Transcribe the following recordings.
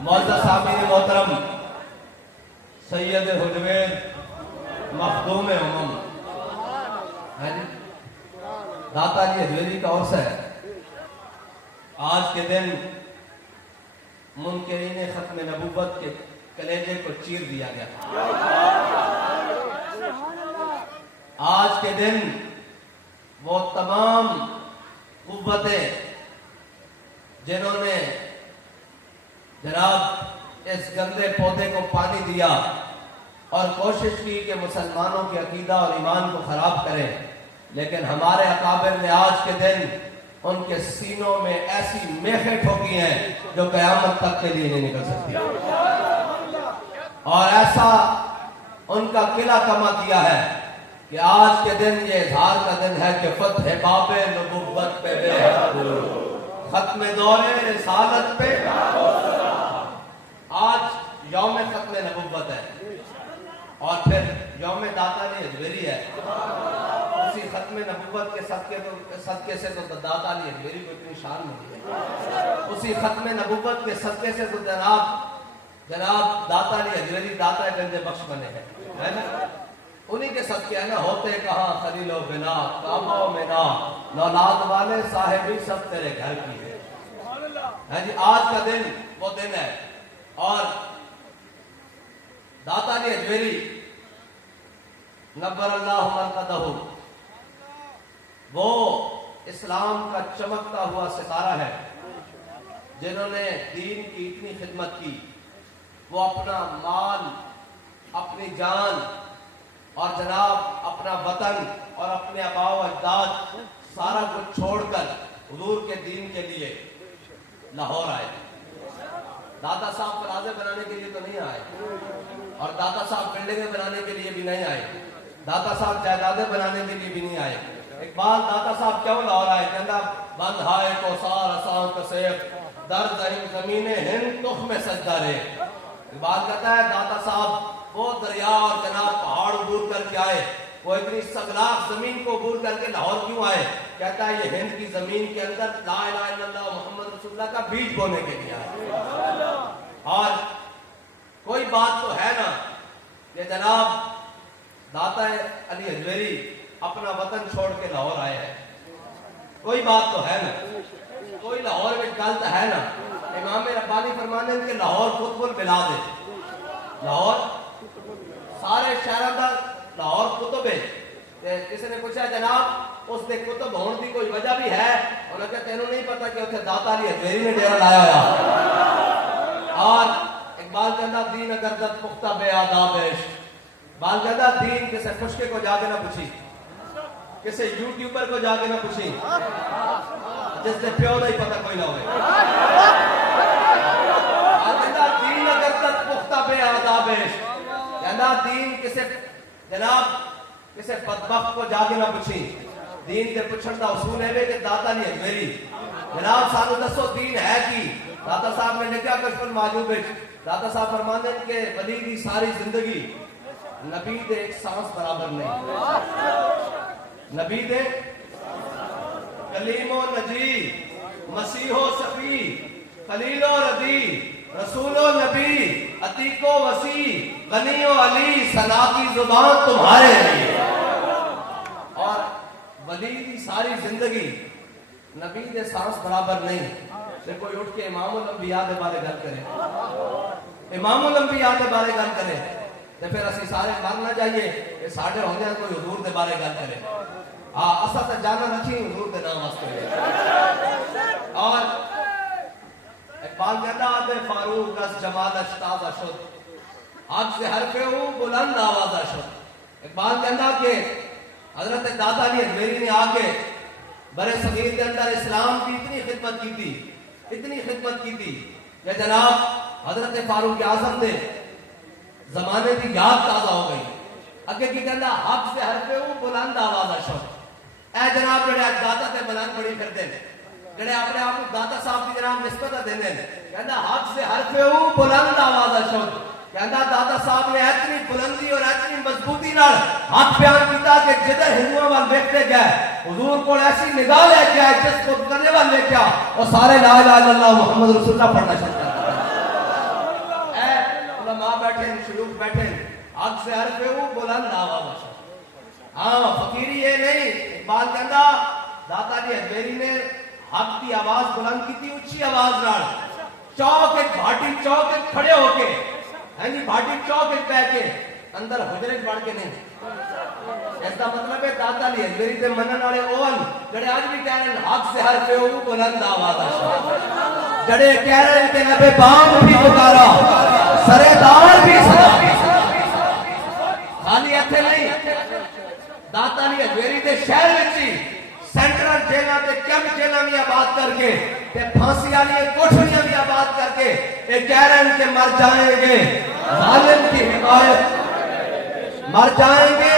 معزز سامعین محترم، سید حجویر مخدوم امم داتا علی حجویری کا عرس ہے۔ آج کے دن منکرین ختم نبوت کے کلیجے کو چیر دیا گیا۔ آج کے دن وہ تمام قوتیں جنہوں نے جناب اس گندے پودے کو پانی دیا اور کوشش کی کہ مسلمانوں کے عقیدہ اور ایمان کو خراب کریں، لیکن ہمارے اکابر نے آج کے دن ان کے سینوں میں ایسی میخیں ٹھوکی ہیں جو قیامت تک کے لیے نہیں نکل سکتی، اور ایسا ان کا قلعہ کما کیا ہے کہ آج کے دن یہ اظہار کا دن ہے کہ فتح باب نبوت پہ بے حد ختم دور رسالت پہ آج یوم ختم نبوت ہے، اور پھر یوم داتا علی حجویری ہے۔ اسی ختم نبوت کے صدقے سے تو داتا علی حجویری کو اتنی شان ملی ہے، اسی ختم نبوت کے صدقے سے تو جناب داتا علی حجویری داتا گنج بخش بنے ہیں، انہی کے صدقے ہیں نا۔ ہوتے کہاں خلیل و بنا کعبہ و منا، نولاد والے صاحبی سب تیرے گھر کی ہے جی۔ آج کا دن وہ دن ہے، اور داتا علی حجویری نبر اللہ مرقدہ وہ اسلام کا چمکتا ہوا ستارہ ہے، جنہوں نے دین کی اتنی خدمت کی۔ وہ اپنا مال، اپنی جان اور جناب اپنا وطن اور اپنے آباء و اجداد سارا کچھ چھوڑ کر حضور کے دین کے لیے لاہور آئے۔ داتا صاحب پلازے بنانے کے لیے تو نہیں آئے، اور داتا صاحب بلڈنگیں بنانے کے لیے بھی نہیں آئے، داتا صاحب جائیدادیں بنانے کے لیے بھی نہیں آئے۔ ایک بار داتا صاحب کیوں لاہور آئے؟ کہنا بند ہائے کو سار اسان کسیف در زمین ہند تخ میں سجدہ رے۔ ایک بات کہتا ہے داتا صاحب وہ دریا اور جناب پہاڑ عبور کر کے آئے، وہ اتنی سگلاخ زمین کو عبور کر کے لاہور کیوں آئے؟ کہتا ہے یہ ہند کی زمین کے اندر لا الہ الا اللہ محمد رسول اللہ کا بیج بونے کے لیے آئے۔ اور کوئی بات تو ہے نا کہ جناب داتا علی حجویری اپنا وطن چھوڑ کے لاہور آئے ہیں، کوئی بات تو ہے نا، کوئی لاہور میں گل تو ہے نا۔ امام ربانی فرمانے ہیں کہ لاہور قطب البلاد ہے، لاہور سارے شہروں کا لاہور قطب ہے۔ کسی نے پوچھا جناب اس نے قطب ہونے کی کوئی وجہ بھی ہے؟ انہوں نے کہا تینوں نہیں پتا کہ اسے داتا علی حجویری نے ڈیرا لایا ہوا۔ اور اقبال کہتا دین اگر دت پختہ بے آداب عشق، اقبال کہتا دین کسی خشکے کو جا کے نہ پوچھی، کسی یوٹیوبر کو جا کے نہ پوچھی، جس نے پیو نہیں پتا کوئی نہ ہوئے۔ کہتا دین اگر دت پختہ بے آداب عشق، کہتا دین کسی جناب کسی بدبخت کو جا کے نہ پوچھی۔ دین کے پوچھن دا اصول ہے کہ داتا علی حجویری جناب سانو دسو دین ہے کی؟ داتا صاحب نے لکھا کشف المعجوب وچ، داتا صاحب فرماندے ہیں کہ ولی دی ساری زندگی نبی دے ایک سانس برابر نہیں، نبی دے کلیم و نجی مسیح و شفیع خلیل و ردی رسول و نبی عتیق و وسیع غنی و علی ثنا کی زبان تمہارے لیے۔ اور ولی دی ساری زندگی نبی دے سانس برابر نہیں۔ پھر کوئی اٹھ کے امام الانبیاء دے بارے گل کرے، امام الانبیاء دے بارے گل کرے، تو پھر اسی سارے مر نہ جائیے کہ ساڑھے ہوندے ہیں کوئی حضور دے بارے گل کرے۔ اسا تے جانا رکھی حضور دے نام واسطے۔ اور اقبال کہتا آدھے فاروق از جمال اشتازہ شد، حق سے حرفے ہوں بلند آوازہ شد۔ اقبال کہتا کہ حضرت داتا علی حجویری نے آگے برے صغیر کے اندر اسلام کی اتنی خدمت کی تھی، اتنی خدمت کی تھی کہ جناب حضرت فاروق اعظم نے زمانے کی یاد تازہ ہو گئی۔ اگے کی کہنا حق سے حرفے ہوں بلند آوازہ شد۔ اے جناب جڑے داتا تے بلند بڑی پھر دے جڑے اپنے آپ کو داتا صاحب کی جناب نسبت دینے کہنا حق سے حرفے ہوں بلند آوازہ شد۔ کہنا داتا صاحب نے اتنی بلندی اور اتنی مضبوطی نال حق بیان کیتا کہ جدھر ہندوؤں وال ویکھتے گئے حضور کو ایسی نگاہ لے کے آئے جس کو کرنے وال لے کے اور سارے لا الہ الا اللہ محمد رسول اللہ پڑھنا شروع کر دیا۔ حق سے حرف ہو بلند آواز. ہاں فقیری یہ نہیں. اقبال کہندا داتا علی اجمیری نے حق کی آواز بلند کی تھی اچھی آواز نال. چوک ایک بھاٹی چوک ایک کھڑے ہو کے ہاں جی بھاٹی چوک ایک بہ کے اندر حجرے بڑھ کے نہیں. اس کا مطلب ہے داتا علی اجمیری تے منن والے اون جڑے اج بھی کہہ رہے ہیں حق سے ہر پہ ہو بلند آواز آ. جڑے کہہ رہے ہیں کہ نبی بام بھی پکارا سرے دار بھی سنا. خالی ایتھے نہیں داتا علی اجمیری دے شہر وچ ہی سینٹرل جیلاں تے کیمپ جیلاں بھی آباد کر کے تے پھانسی والی کوٹھیاں بھی آباد کر کے یہ کہہ رہے ہیں کہ مر جائیں گے ظالم کی حمایت, مر جائیں گے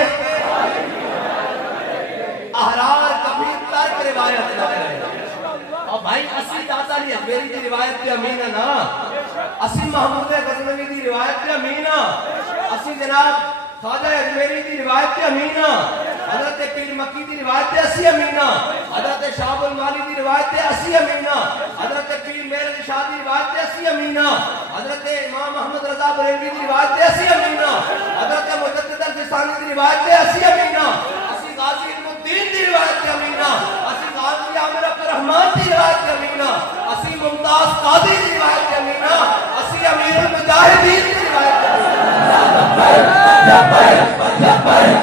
احرار کبھی ترک روایت نہ کریں. اور بھائی اسی داتا علی اجمیری کی روایت پہ امین ہے نا, اسی محمود غزنوی کی روایت پہ امین ہے, اسی جناب خواجہ اجمیری کی روایت پہ امین ہے, حضرت پیر مکی کی روایت پہ اسی امین ہے, حضرت شاہ المالی کی روایت پہ اسی امین ہے, حضرت پیر مہر شاہ کی روایت پہ اسی امین ہے, حضرت امام محمد رضا بریلوی کی روایت پہ اسی امین ہے, حضرت مجدد الفسانی کی روایت پہ اسی امین ہے, اسی غازی علم الدین کی روایت پہ امین ہے, اسی غازی عامر عبد الرحمن کی روایت پہ امین ہے, اسی ممتاز قاضی کی روایت پہ امین ہے, اسی امیر المجاہدین کی روایت پہ امین ہے.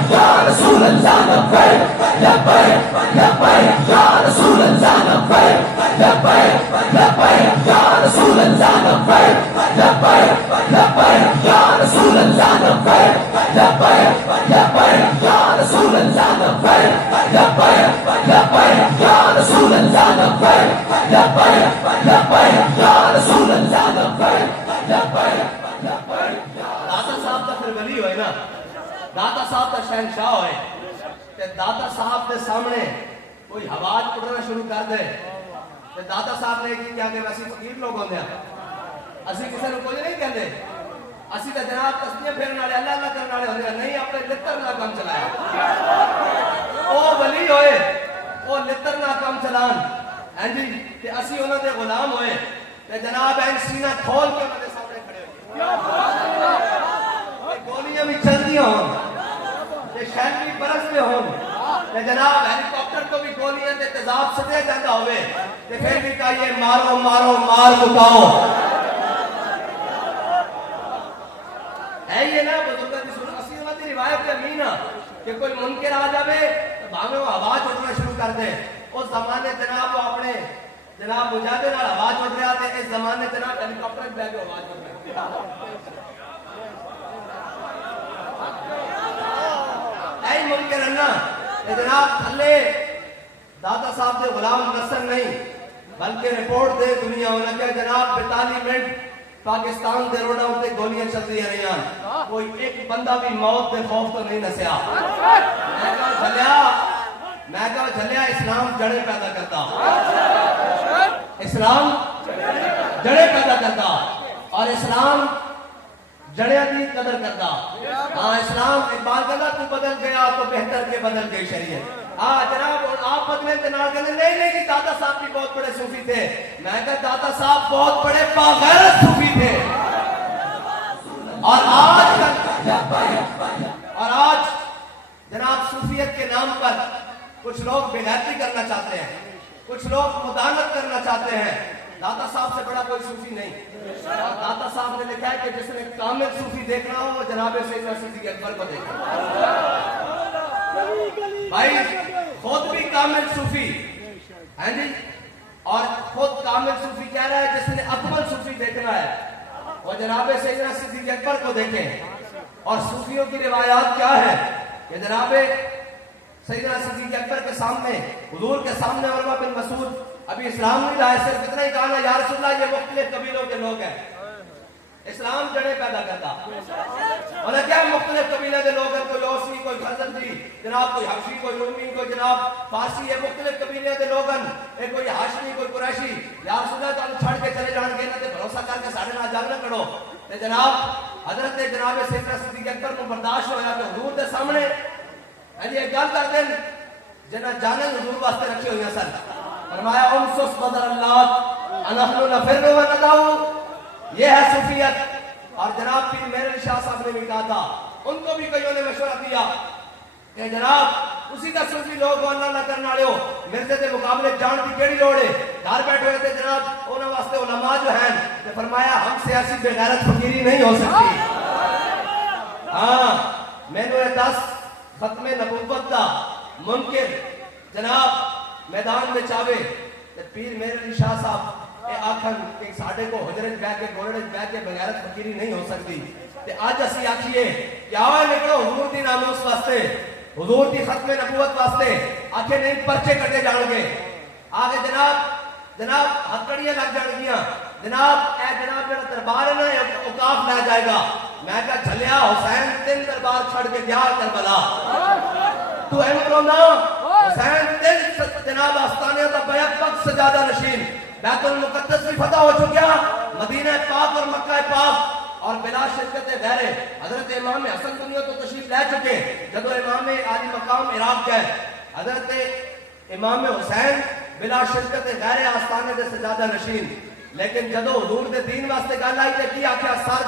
یا رسول اللہ لبیک لبیک لبیک یا رسول اللہ لبیک لبیک لبیک یا رسول اللہ لبیک لبیک لبیک یا رسول اللہ لبیک لبیک لبیک یا رسول اللہ لبیک لبیک لبیک یا رسول اللہ لبیک لبیک لبیک یا رسول اللہ لبیک لبیک لبیک. داتا صاحب دا پھر ولی ہوئے نا, داتا صاحب دا شہنشاہ ہوئے تے داتا صاحب دے سامنے کوئی حواج پڑھنا شروع کر دے تے داتا صاحب نے کیا کہ اسی فقیر لوگ ہوندے ہیں, اسی کسی نے کوئی نہیں کہندے, اسی تے جناب تسبیح پھیرن والے اللہ اللہ کرن والے ہوندے ہیں, نہیں اپنے لتر نال کام چلایا. او ولی ہوئے او لتر نال کام چلان ہیں جی, تے اسی انہاں دے غلام ہوئے تے جناب این سینہ کھول کے انہاں دے سامنے کھڑے ہوئے, گولیاں بھی چل دیا ہوں تے شہر بھی برستے ہوں تے جناب ہیلی کاپٹر کو بھی گولیاں تے تیزاب سٹے جاتا ہوئے تے پھر بھی کہیے مارو مارو مار مکاؤ. ہے یہ نا بزرگاں دی سن اسی انہاں دی روایت پہ امین کہ کوئی منکر آ جاوے تو بھاوے وہ آواز اٹھنا شروع کر دے. اس زمانے جناب وہ اپنے جناب مجاہدے نال آواز اٹھ رہا تھے, اس زمانے جناب ہیلی کاپٹر پہ بھی آواز اٹھ رہا ہے. ممکن رہنا جناب تھلے داتا صاحب دے غلام نصر نہیں بلکہ رپورٹ دے دنیا ہونا کیا جناب 42 منٹ پاکستان دے روڈاں تے گولیاں چل رہی رہیاں, کوئی ایک بندہ بھی موت دے خوف تو نہیں نسیا. میں کہا جھلیا اسلام جڑے پیدا کرتا, اسلام جڑے پیدا کرتا اور اسلام جڑے دی قدر کرتا. ہاں اسلام اقبال کہتا تو بدل گیا تو بہتر کے بدل گئی شریعت. ہاں جناب آپ بدلے تے نال کہتے نہیں نہیں داتا صاحب بھی بہت بڑے صوفی تھے. میں کہا داتا صاحب بہت بڑے باغیرت صوفی تھے. اور آج جناب صوفیت کے نام پر کچھ لوگ بغیرتی کرنا چاہتے ہیں, کچھ لوگ مداحنت کرنا چاہتے ہیں. داتا صاحب سے بڑا کوئی صوفی نہیں. اور داتا صاحب نے لکھا ہے کہ جس نے کامل صوفی دیکھنا ہو وہ جناب سیدنا صدیق اکبر کو دیکھنا. بھائی خود بھی کامل صوفی ہیں جی, اور خود کامل صوفی کہہ رہا ہے جس نے اکمل صوفی دیکھنا ہے وہ جناب سیدنا صدیق اکبر کو دیکھیں. اور صوفیوں کی روایات کیا ہے کہ جناب سیدنا صدیق اکبر کے سامنے حضور کے سامنے عروہ بن مسعود ابھی اسلام نہیں لائے, صرف اتنا ہی کہا نا یا رسول اللہ یہ مختلف قبیلوں کے لوگ ہیں. اسلام جڑے پیدا کرتا انہیں کیا مختلف قبیلے کے لوگ ہیں, کوئی اوسی کوئی خزرجی جناب, کوئی حبشی کوئی رومی کوئی جناب فارسی, یہ مختلف قبیلے کے لوگ ہیں, کوئی ہاشمی کوئی قریشی. یا رسول اللہ تعالیٰ چھڑ کے چلے جان گے نہ بھروسہ کر کے ساڑھے نہ جاگ نہ کرو. جناب حضرت جناب سیدنا صدیق اکبر کو برداشت ہویا کہ حضور دے سامنے یہ گل کر دیں جنہ جانے حضور واسطے رکھے ہوئے سن. فرمایا انسس بدر اللہ انحن نفر و نداؤ, یہ ہے صوفیت. اور جناب پیر مہر علی شاہ صاحب نے بھی کہا تھا ان کو بھی کئیوں نے مشورہ دیا کہ جناب اسی کا صوفی لوگ کو اللہ نہ کرنا لے ہو مرزے دے مقابلے جان کی کیڑی لوڑ ہے گھر بیٹھے ہوئے تھے جناب انہوں واسطے علماء جو ہیں کہ فرمایا ہم سے ایسی بے غیرت فقیری نہیں ہو سکتی ہاں میں نے 10 ختم نبوت دا منکر جناب میدان میں چاہے پیر میرے علی شاہ صاحب اے آکھن کہ ساڈے کو حجرت بیٹھ کے گوڑے بیٹھ کے بغیرت فقیری نہیں ہو سکتی تے اج اسی آکھیے کہ آؤ نکلو حضور دی ناموس واسطے حضور دی ختم نبوت واسطے آکھے نہیں پرچے کٹے جان گے آگے جناب ہتھکڑیاں لگ جان گیاں جناب اے جناب میرا دربار ہے نا اوقاف لے جائے گا میں کہا چلیا حسین 3 دربار چھڑ کے گیا کربلا تو ایم کرونا حسین 3 جناب آستانے دا بیعت وقت سجادہ نشین بیت المقدس بھی فتح ہو چکیا مدینہ پاک اور مکہ پاک اور بلا شرکت غیر حضرت امام حسن دنیا تو تشریف لے چکے جدو امام عالی مقام عراق گئے حضرت امام حسین بلا شرکت غیر آستانے دے سجادہ نشین لیکن جدو حضور دے دین واسطے گل آئی تے کی آکھیا سر